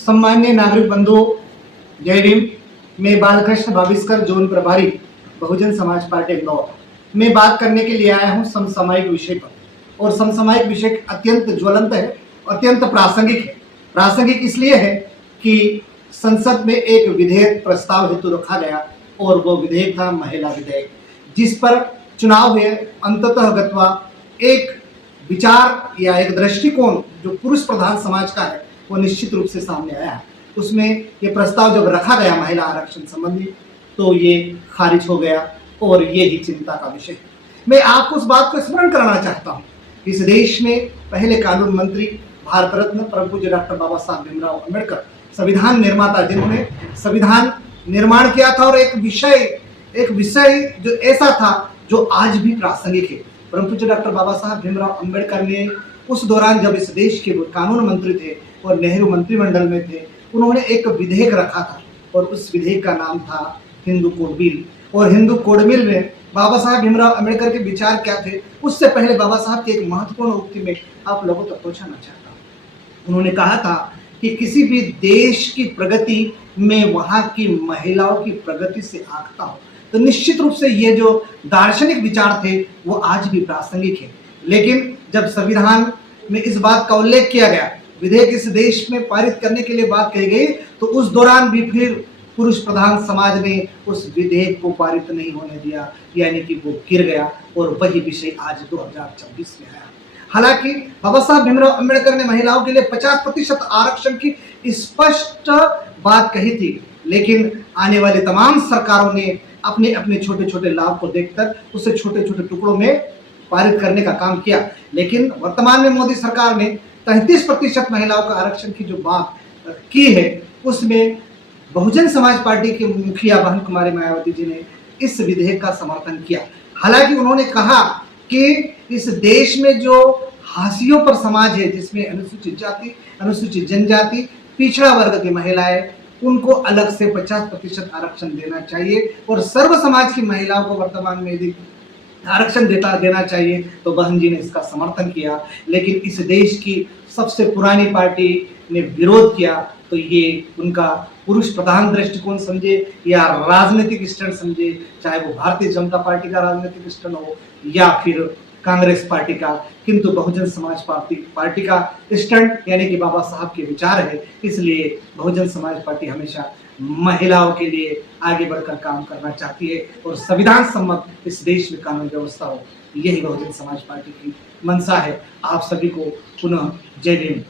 सम्मान्य नागरिक बंधुओं, जय भीम। मैं बालकृष्ण भाविस्कर, जोन प्रभारी, बहुजन समाज पार्टी इंदौर में बात करने के लिए आया हूं समसामयिक विषय पर। और समसामयिक विषय अत्यंत ज्वलंत है, अत्यंत प्रासंगिक है। प्रासंगिक इसलिए है कि संसद में एक विधेयक प्रस्ताव हेतु रखा गया और वो विधेयक था महिला विधेयक, जिस पर चुनाव हुए। अंततः गत्वा एक विचार या एक दृष्टिकोण जो पुरुष प्रधान समाज का है वो निश्चित रूप से सामने आया है। उसमें ये प्रस्ताव जब रखा गया महिला आरक्षण संबंधी, तो ये खारिज हो गया और ये ही चिंता का विषय है। मैं आपको उस बात को स्मरण कराना चाहता हूँ, इस देश में पहले कानून मंत्री, भारत रत्न परम पूज्य डॉक्टर बाबा साहब भीमराव अम्बेडकर, संविधान निर्माता, जिन्होंने संविधान निर्माण किया था। और एक विषय जो ऐसा था जो आज भी प्रासंगिक है। परम पूज्य डॉक्टर बाबा साहब भीमराव अम्बेडकर ने उस दौरान, जब इस देश के कानून मंत्री थे और नेहरू मंत्रिमंडल में थे, उन्होंने एक विधेयक रखा था और उस विधेयक का नाम था हिंदू कोड बिल। और हिंदू कोड बिल में बाबा साहब भीमराव अम्बेडकर के विचार क्या थे, उससे पहले बाबा साहब की एक महत्वपूर्ण उक्ति में आप लोगों तक पहुंचाना चाहता हूं। उन्होंने कहा था कि किसी भी देश की प्रगति में वहां की महिलाओं की प्रगति से आंकता हो। तो निश्चित रूप से ये जो दार्शनिक विचार थे वो आज भी प्रासंगिक है। लेकिन जब संविधान में इस बात का उल्लेख किया गया, विधेयक इस देश में पारित करने के लिए बात कही गई, तो उस दौरान भी फिर पुरुष प्रधान समाज ने उस विधेयक को पारित नहीं होने दिया, यानी कि वो गिर गया। और वही विषय आज 2026 में आया। हालांकि बाबा साहब भीमराव अम्बेडकर ने महिलाओं के लिए 50% आरक्षण की स्पष्ट बात कही थी, लेकिन आने वाली तमाम सरकारों ने अपने अपने छोटे छोटे लाभ को देखकर उसे छोटे छोटे टुकड़ों में पारित करने का काम किया। लेकिन वर्तमान में मोदी सरकार ने 33% महिलाओं का आरक्षण की जो बात की है, उसमें बहुजन समाज पार्टी के मुखिया बहन कुमारी मायावती जी ने इस विधेयक का समर्थन किया। हालांकि उन्होंने कहा कि इस देश में जो हाशियों पर समाज है, जिसमें अनुसूचित जाति, अनुसूचित जनजाति, पिछड़ा वर्ग की महिलाएं, उनको अलग से 50% आरक्षण देना चाहिए और सर्व समाज की महिलाओं को वर्तमान में यदि आरक्षण देना चाहिए। तो बहन जी ने इसका समर्थन किया। लेकिन इस देश की सबसे पुरानी पार्टी ने विरोध किया, तो ये उनका पुरुष प्रधान दृष्टिकोण समझे या राजनीतिक स्टैंड समझे, चाहे वो भारतीय जनता पार्टी का राजनीतिक स्टैंड हो या फिर कांग्रेस पार्टी का, किंतु बहुजन समाज पार्टी का स्टैंड यानी कि बाबा साहब के विचार है। इसलिए बहुजन समाज पार्टी हमेशा महिलाओं के लिए आगे बढ़कर काम करना चाहती है और संविधान सम्मत इस देश में कानून व्यवस्था हो, यही बहुजन समाज पार्टी की मंशा है। आप सभी को पुनः जय भीम।